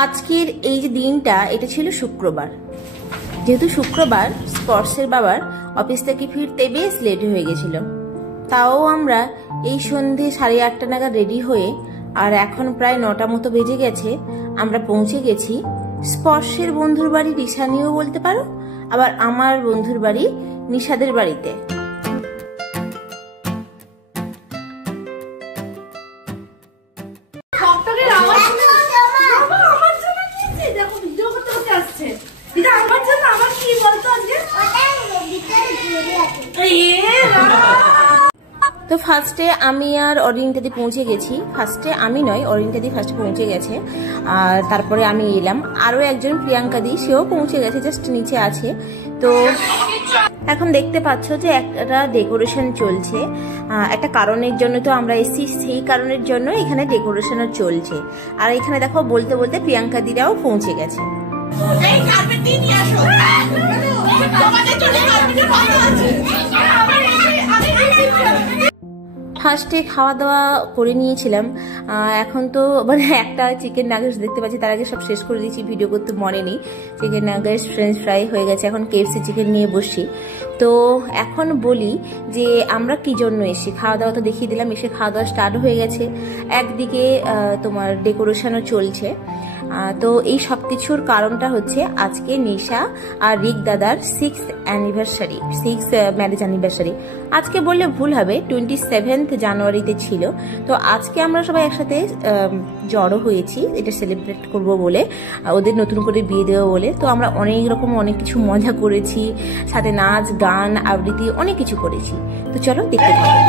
আজকের এই যে দিনটা, এটা ছিল শুক্রবার। যেহেতু শুক্রবার, স্পর্শের বাবার অফিস থেকে ফিরতে বেশ লেট হয়ে গেছিল। তাও আমরা এই সন্ধে 8:30 নাগাদ রেডি হয়ে, আর এখন প্রায় 9টা মতো বেজে গেছে, আমরা পৌঁছে গেছি স্পর্শের বন্ধুর বাড়ি রিশানিও বলতে পারো, আবার আমার বন্ধুর বাড়ি নিশাদের বাড়িতে। তো ফার্স্টে আমি আর অরিন্দাদি পৌঁছে গেছি। ফার্স্টে আমি নয়, অরিন্দাদি ফার্স্টে পৌঁছে গেছে, আর তারপরে আমি এলাম। আরও একজন প্রিয়াঙ্কাদি, সেও পৌঁছে গেছে, জাস্ট নিচে আছে। তো এখন দেখতে পাচ্ছ যে একটা ডেকোরেশন চলছে, একটা কারণের জন্য তো আমরা এসেছি, সেই কারণের জন্য এখানে ডেকোরেশনও চলছে। আর এখানে দেখো বলতে বলতে প্রিয়াঙ্কাদিরাও পৌঁছে গেছে। ফার্স্টে খাওয়া দাওয়া করে নিয়েছিলাম। এখন তো মানে একটা চিকেন নাগেটস দেখতে পাচ্ছি, তার আগে সব শেষ করে দিয়েছি, ভিডিও করতে মনে নেই। চিকেন নাগেটস, ফ্রেঞ্চ ফ্রাই হয়ে গেছে, এখন KFC চিকেন নিয়ে বসছি। তো এখন বলি যে আমরা কি জন্য এসেছি। খাওয়া দাওয়া তো দেখিয়ে দিলাম, এসে খাওয়া দাওয়া স্টার্ট হয়ে গেছে। একদিকে তোমার ডেকোরেশনও চলছে। তো এই সব কিছুর কারণটা হচ্ছে আজকে নিশা আর রিক দাদার 6th ম্যারেজ অ্যানিভার্সারি। আজকে বললে ভুল হবে, 27 জানুয়ারিতে ছিল। তো আজকে আমরা সবাই একসাথে জড়ো হয়েছি এটা সেলিব্রেট করব বলে, ওদের নতুন করে বিয়ে দেবো বলে। তো আমরা অনেক কিছু মজা করেছি, সাথে নাচ গান আবৃত্তি অনেক কিছু করেছি। তো চলো দেখতে থাকো।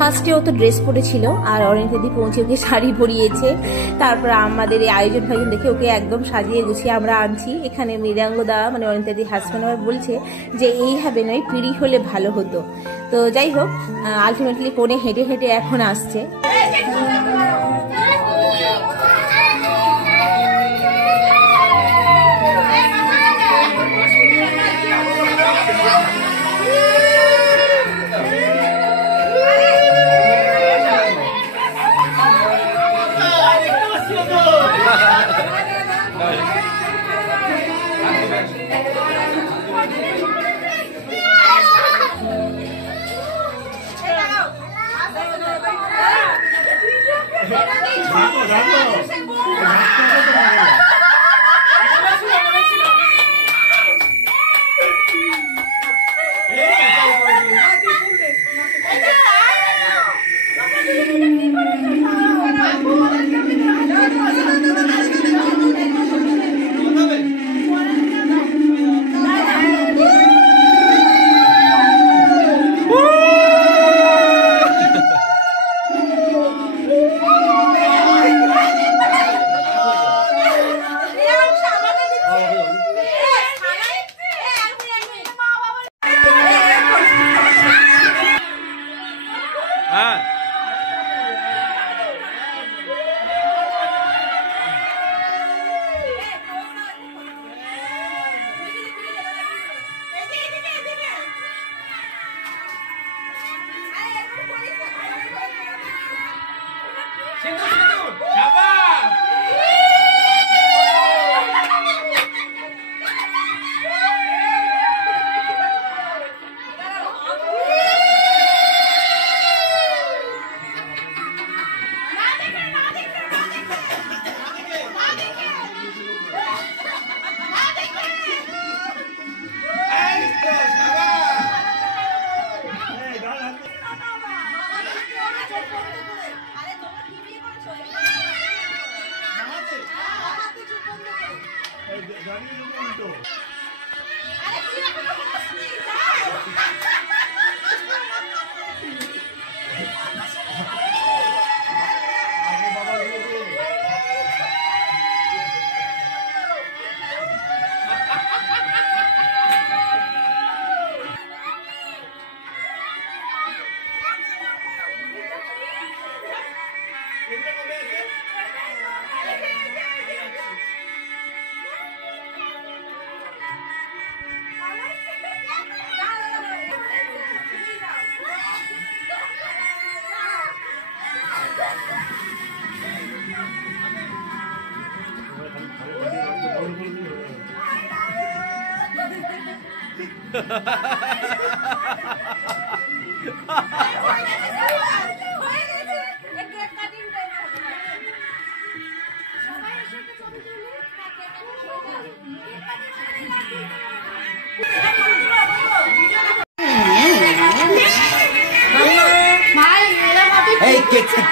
ফার্স্টে ও তো ড্রেস পরেছিল, আর অরিন্দাদি পৌঁছে ওকে শাড়ি পরিয়েছে। তারপর আমাদের এই আয়োজন ফায়োজন দেখে ওকে একদম সাজিয়ে গুছিয়ে আমরা আনছি। এখানে মৃদাঙ্গদা মানে অরিন্দাদির হাজব্যান্ড আবার বলছে যে এইভাবে নয়, পিড়ি হলে ভালো হতো। তো যাই হোক, আলটিমেটলি কোণে হেঁটে হেঁটে এখন আসছে।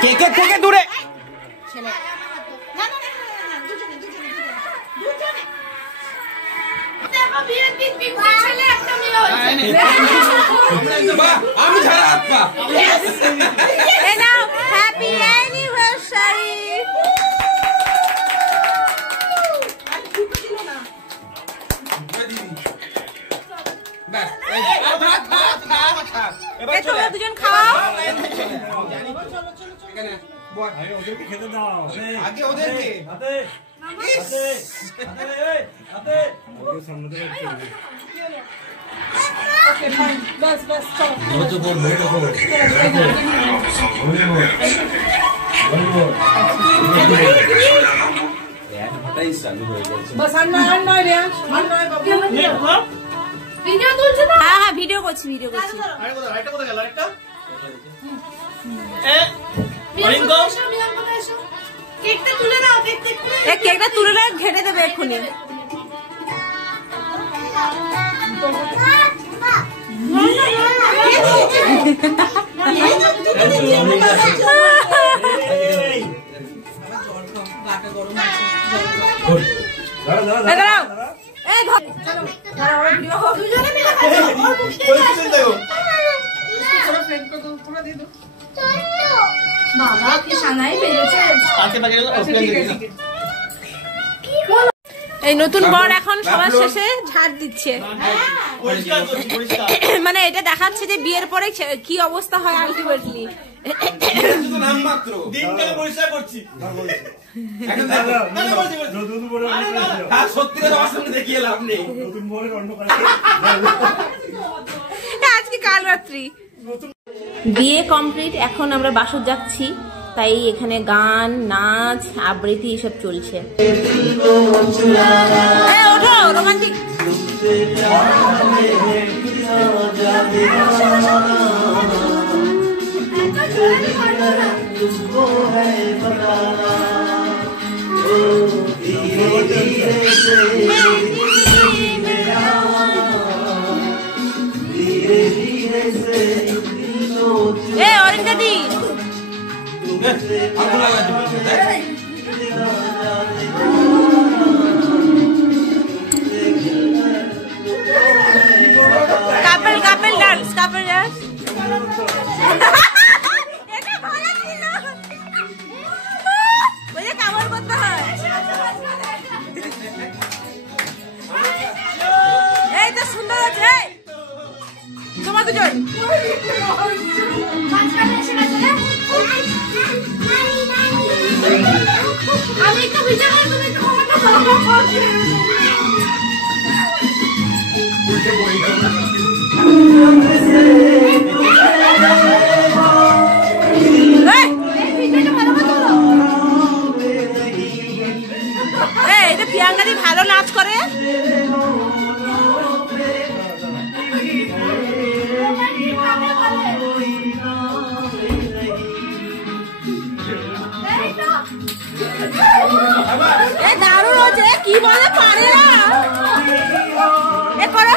কেকের থেকে দূরে আমি ছাড়া হাত পা হ্যাপি অ্যানিভার্সারি। তোমরা দুজন খাওয়াও। ওদেরকে খেতে দাও আগে ওদেরকে সামনে থেকে बस बस चलो बस अन्ना रे अन्ना ভিডিও তুলছো না? হ্যাঁ হ্যাঁ ভিডিও করছি ভিডিও করছি। আরেকটা কথা গেল আরেকটা কেকটা তুলে নাও কেকটা তুলে নাও ঘেটে দেবে এক্ষুনি। বাবা কি সানাই বেজেছে এই নতুন বর এখন সবার শেষে ঝাড় দিচ্ছে, মানে এটা দেখাচ্ছে যে বিয়ের পরে কি অবস্থা হয় আলটিমেটলি। আজকে কাল রাত্রি বিয়ে কমপ্লিট, এখন আমরা বাসর যাচ্ছি, তাই এখানে গান নাচ আবৃত্তি এসব চলছে। ওঠো রোমান্টিক। অরিন্দা দি কাপল কাপল ডান্স কাপল ডান্স। এটা ভালো ছিল, বুঝে কামড় করতে হয়। এই তো সুন্দর আছে তোমার দুজন। আমি তো ভিডিও করে তুমি তো এটা প্রিয়াঙ্কা দি ভালো নাচ করে। দারুণ হচ্ছে, কি বলে পারে না এ করো।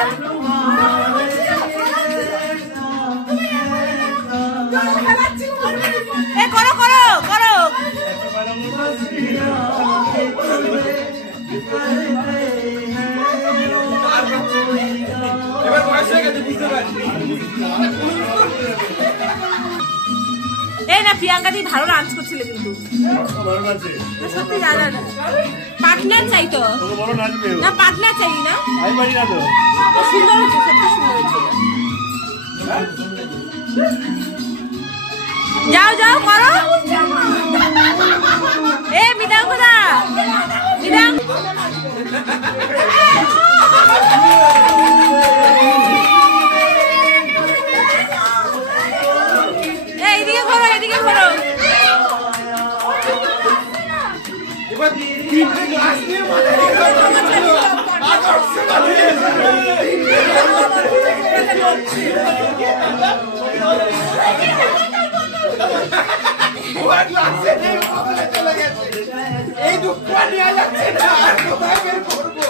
এ করো করো করো। এবার বয়স হয়ে গেছে বুঝতে পারছি। এই না প্রিয়াঙ্কা দি ভালো ডান্স করছিল কিন্তু সত্যি জানা না। পার্টনার চাই তো না, পার্টনার চাই না। সুন্দর হচ্ছে, সত্যি সুন্দর হচ্ছে। যাও যাও করো। এ মিদাং কোথা মিদাং। এদিকে ঘোরো এদিকে ঘোরো। এবার এই দুঃখ নিয়ে যাচ্ছে না, আর কোথায় বের করবো?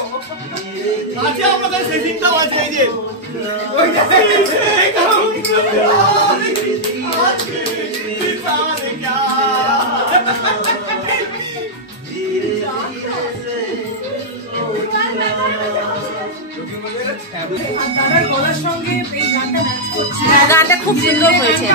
আছে আমাদের সেটিংটাও আছে, এই যে গলার সঙ্গে এই গানটা ম্যাচ করছে। গানটা খুব সুন্দর হয়েছে।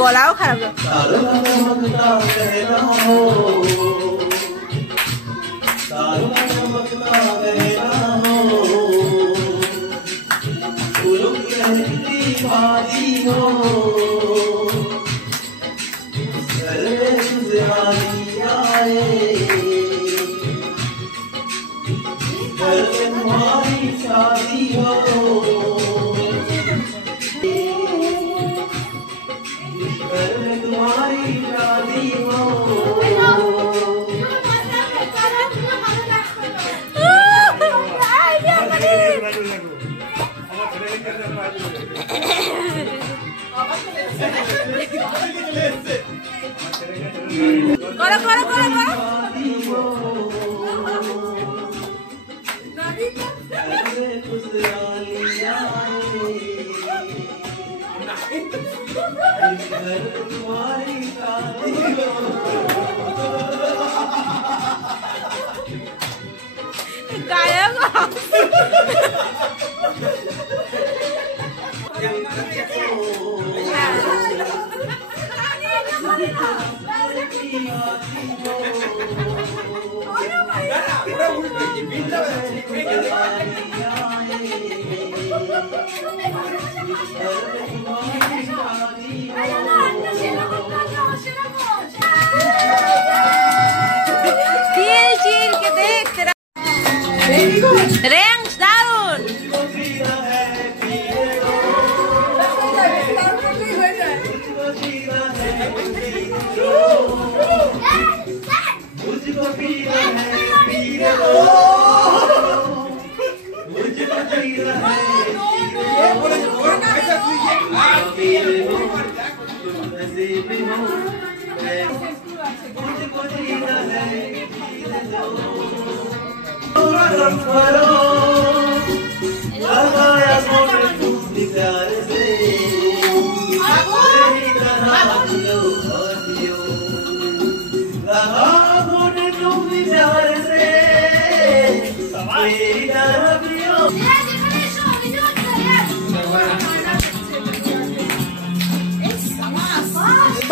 গলাও খারাপ।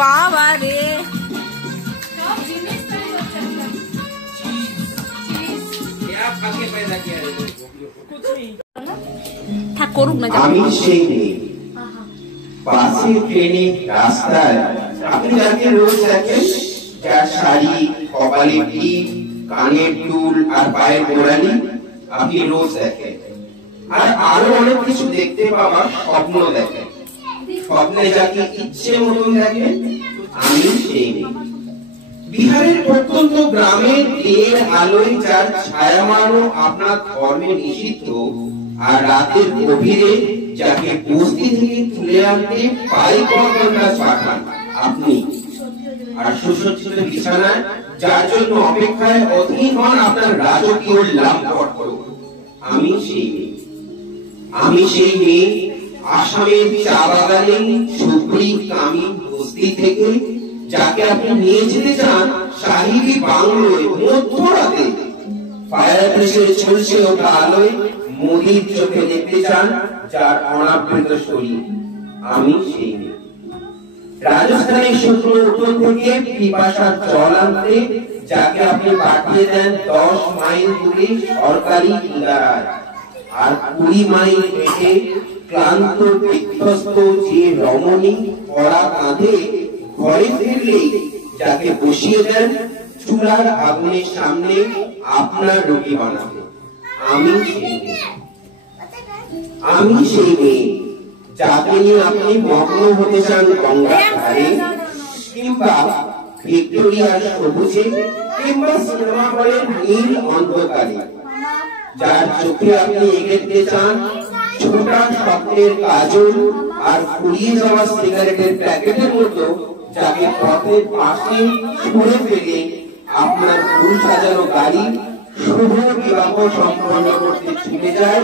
बाबा रे আমি সেই মেয়ে বাসে ট্রেনে রাস্তায় আপনি যাকে রোজ দেখেন, যার শাড়ি, কপালে টিপ, কানের দুল আর পায়ের গোড়ালি আপনি রোজ দেখেন। আর আরো অনেক কিছু দেখতে পাওয়ার স্বপ্ন দেখেন। স্বপ্নে যাকে ইচ্ছে মতন দেখেন, আমি সেই মেয়ে। বিহারের প্রত্যন্ত গ্রামের এর আলোয় যার ছায়ামানও আপনার ধর্মে নিষিদ্ধ, আর রাতের গভীরে যাকে বস্তি থেকে তুলে আনতে পায়ে কর্মকাজ পাঠান আপনি। আর সুসজ্জিত বিছানায় যার জন্য অপেক্ষায় অধীন হন আপনার রাজকীয় লাভপত্র, আমি সেই মেয়ে। আমি সেই মেয়ে আসামের চা বাগানে সুপ্রি কামি বস্তি থেকে, যাকে আপনি নিয়ে যেতে চান সাহিবি বাংলোয় মধ্যরাতে। ফায়ার প্রেসে চলছে ওটা আলোয় মোদির চোখে দেখতে চান যার অনাবৃত শরীর, আমি সেই মেয়ে। রাজস্থানের শুকনো উঠোন থেকে পিপাসার জল আনতে যাকে আপনি পাঠিয়ে দেন 10 মাইল দূরে সরকারি ইদারায়, আর 20 মাইল হেঁটে ক্লান্ত বিধ্বস্ত যে রমণী পড়া কাঁধে ঘরে ফিরলেই যাকে বসিয়ে দেন চুলার আগুনের সামনে আপনার রুটি বানাতে, আমি সেই মেয়ে যাকে নিয়ে আপনি মগ্ন হতে চান গঙ্গার ধারে কিংবা ভিক্টোরিয়ার সবুজে কিংবা সিনেমা হলের নীল অন্ধকারে, যার চোখে আপনি এগেতে চান ছোটা স্বপ্নের কাজল আর ফুরিয়ে যাওয়া সিগারেটের প্যাকেটের মতো, যাকে পথের পাশে ছুঁড়ে ফেলে আপনার ফুল সাজানো গাড়ি শুভ বিবাহ সম্পন্ন করতে ছুটে যায়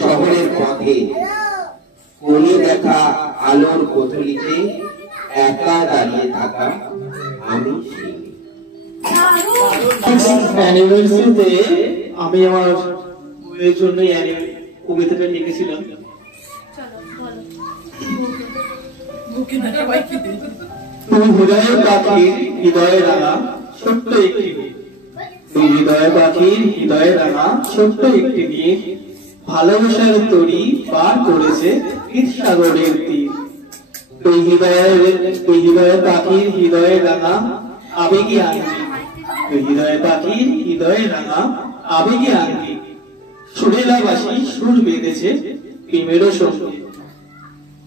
শহরের পথে। কোণে দেখা আলোর কোঠরিতে একা দাঁড়িয়ে থাকা আমি সেই। অ্যানিভার্সারিতে আমি আমার বউয়ের জন্য কবিতাটা লিখেছিলাম। তুমি হৃদয়ের পাখির হৃদয়ে রাঙা ছোট্ট একটি মেয়ে, তুমি হৃদয়ের পাখির হৃদয়ে রাঙা ছোট্ট একটি মেয়ে, ভালোবাসার তরি পার করেছে সাগরের তীর। তুই হৃদয়ের পাখির হৃদয়ে রাঙা আবেগী আঙ্গি, তুই হৃদয়ের পাখির হৃদয়ে রাঙা আবেগী আঙ্গি, সুরেলাবাসী সুর বেঁধেছে প্রেমেরও সঙ্গে।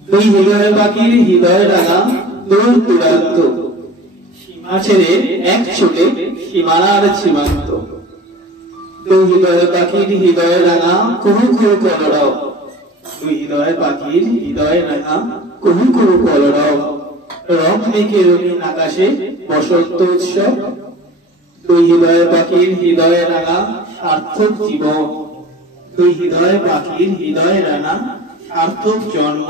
তুই হৃদয়ের পাখির হৃদয়ে রাঙা দূর দূরান্ত, সীমা ছেড়ে এক ছোটে সীমানার সীমান্ত। তুই হৃদয়ের পাখির হৃদয়ে রাঙা কুহু কুহু কলরব, তুই হৃদয়ের পাখির হৃদয়ে রাঙা কুহু কুহু কলরব, রং মেঘে রঙিন আকাশে বসন্ত উৎসব। তুই হৃদয়ের পাখির হৃদয়ে রাঙা সার্থক জীবন, তুই হৃদয়ের পাখির হৃদয়ে রাঙা সার্থক জন্ম।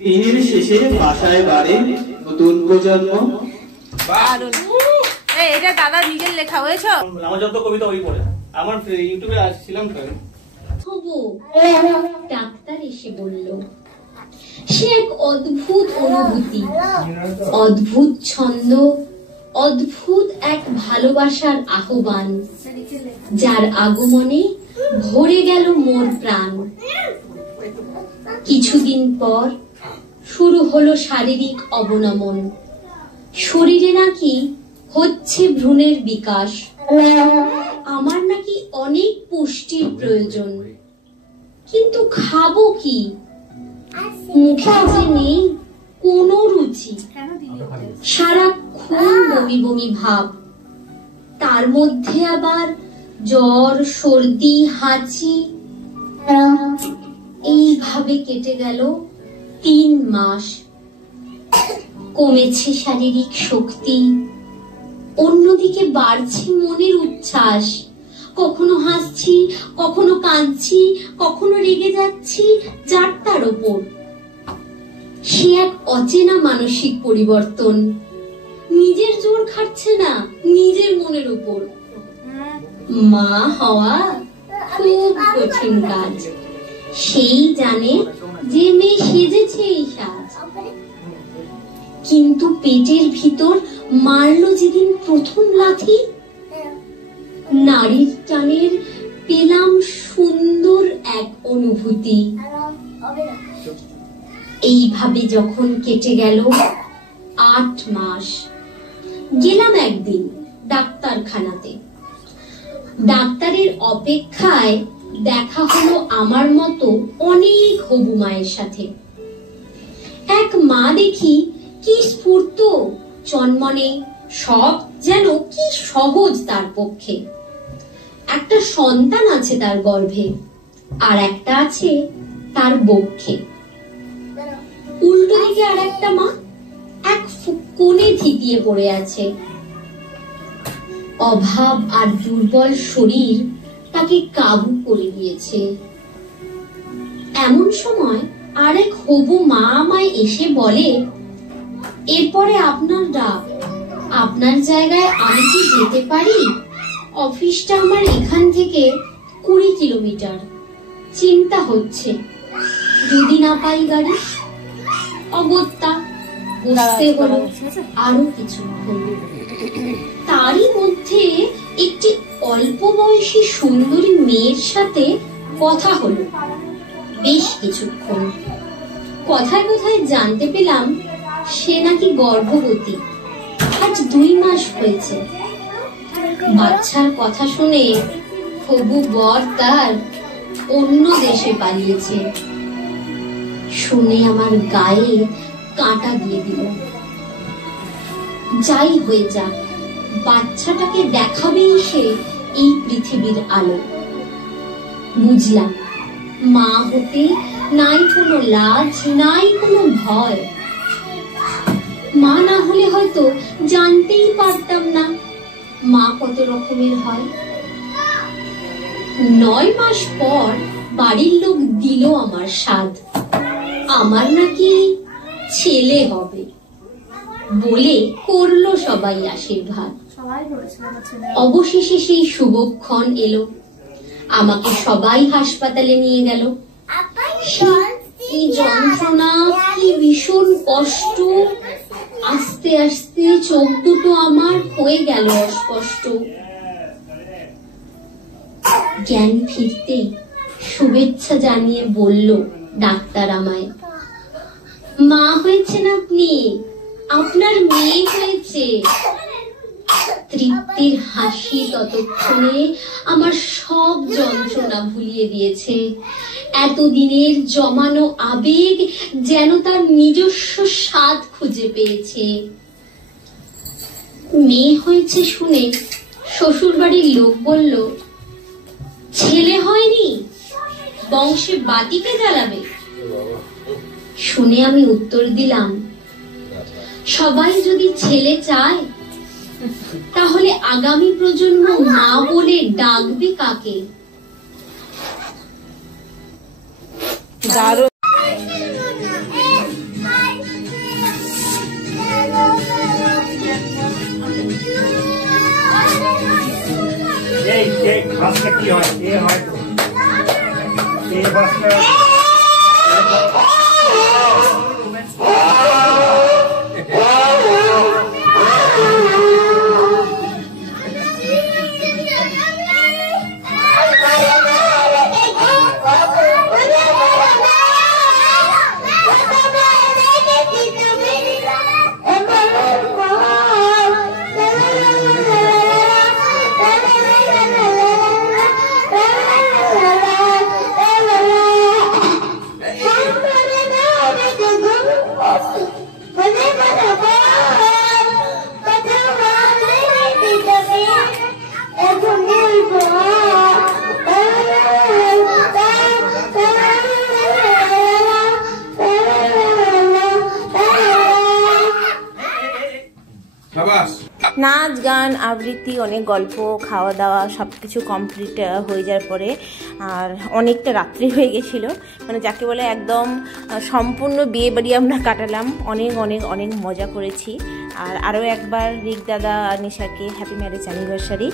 দিনের শেষে বাসায় বাড়ে নতুন প্রজন্ম। এটা দাদা নিজের লেখা হয়েছে। আমার যত কবিতা ওই পড়ে আমার ইউটিউবে আসছিলাম তো ডাক্তার এসে বলল, সে এক অদ্ভুত অনুভূতি, অদ্ভুত ছন্দ, অদ্ভুত এক ভালোবাসার আহ্বান, যার আগমনে ভরে গেল মোর প্রাণ। কিছুদিন পর শুরু হলো শারীরিক অবনমন, শরীরে নাকি হচ্ছে ভ্রূণের বিকাশ, আমার নাকি অনেক পুষ্টির প্রয়োজন, কিন্তু খাবো কি? মুখে যে নেই কোনো রুচি, সারাক্ষণ বমি বমি ভাব, তার মধ্যে আবার জ্বর সর্দি হাঁচি। এইভাবে কেটে গেল 3 মাস। কমেছে শারীরিক শক্তি, অন্যদিকে বাড়ছে মনের উচ্ছ্বাস। কখনো হাসছি, কখনো কাঁদছি, কখনো রেগে যাচ্ছি যার তার ওপর। সে এক অচেনা মানসিক পরিবর্তন, নিজের জোর খাটছে না নিজের মনের উপর। মা হওয়া খুব কঠিন কাজ, সেই জানে যে মেয়ে সেজেছে এই সাজ। কিন্তু পেটের ভিতর মারলো যেদিন প্রথম লাথি, নারীর টানের পেলাম সুন্দর এক অনুভূতি। এইভাবে যখন কেটে গেল 8 মাস, গেলাম একদিন ডাক্তারখানাতে। ডাক্তারের অপেক্ষায় দেখা হলো আমার মতো অনেক হবু মায়ের সাথে। এক মা দেখি কি স্ফূর্ত, চনমনে, সব যেন কি সহজ তার পক্ষে। একটা সন্তান আছে তার গর্ভে, আর একটা আছে তার বক্ষে। উল্টো দিকে আর একটা মা এক কোণে থিতিয়ে পড়ে আছে। অভাব আর দুর্বল শরীর তাকে কাবু করে দিয়েছে। এমন সময় আরেক হবু মা আমায় এসে বলে, এরপরে আপনার ডাক, আপনার জায়গায় আমি কি যেতে পারি? অফিসটা আমার এখান থেকে 20 কিলোমিটার। চিন্তা হচ্ছে যদি না পাই গাড়ি। অগত্যা বুঝতে হলো আরো কিছুক্ষণ। তারই মধ্যে একটি অল্প বয়সী সুন্দরী মেয়ের সাথে কথা হলো বেশ কিছুক্ষণ। কথায় কথায় জানতে পেলাম সে নাকি গর্ভবতী, আজ 2 মাস হয়েছে। বাচ্চার কথা শুনে হবু বর তার অন্য দেশে পালিয়েছে। শুনে আমার গায়ে কাঁটা দিয়ে দিল। যাই হয়ে যাক, বাচ্চাটাকে দেখাবেই সে এই পৃথিবীর আলো। বুঝলাম মা হতে নাই কোনো লাজ, নাই কোনো ভয়। মা না হলে হয়তো জানতেই পারতাম না মা কত রকমের হয়। 9 মাস পর বাড়ির লোক দিল আমার সাধ, আমার নাকি ছেলে হবে বলে করলো সবাই আশীর্বাদ। অবশেষে সেই শুভক্ষণ এলো, আমাকে সবাই হাসপাতালে নিয়ে গেল। কি যন্ত্রণা, কি ভীষণ কষ্ট। আস্তে আস্তে চোখ দুটো আমার হয়ে গেল অস্পষ্ট। জ্ঞান ফিরতে শুভেচ্ছা জানিয়ে বলল ডাক্তার আমায়, মা হয়েছেন আপনি, আপনার মেয়ে হয়েছে। তৃপ্তির হাসি ততক্ষণে আমার সব যন্ত্রণা ভুলিয়ে দিয়েছে। এতদিনের জমানো আবেগ যেন তার নিজস্ব স্বাদ খুঁজে পেয়েছে। মেয়ে হয়েছে শুনে শ্বশুর বাড়ির লোক বলল, ছেলে হয়নি, বংশে বাতিকে জ্বালাবে। শুনে আমি উত্তর দিলাম, সবাই যদি ছেলে চায় তাহলে আগামী প্রজন্ম মা বলে ডাকবে কাকে? দারুণ। এই বাসটা কি হয়? এ হয় তো এই বাসটা নাচ গান আবৃত্তি অনেক গল্প খাওয়া দাওয়া সব কিছু কমপ্লিট হয়ে যাওয়ার পরে আর অনেকটা রাত্রি হয়ে গেছিলো, মানে যাকে বলে একদম সম্পূর্ণ বিয়ে বাড়ি আমরা কাটালাম। অনেক অনেক অনেক মজা করেছি। আর আরও একবার রিক দাদা আর নিশাকে হ্যাপি ম্যারেজ অ্যানিভার্সারি।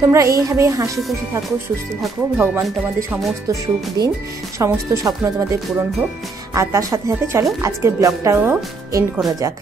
তোমরা এইভাবে হাসি খুশি থাকো, সুস্থ থাকো। ভগবান তোমাদের সমস্ত সুখ দিন, সমস্ত স্বপ্ন তোমাদের পূরণ হোক। আর তার সাথে সাথে চলো আজকের ব্লগটাও এন্ড করা যাক।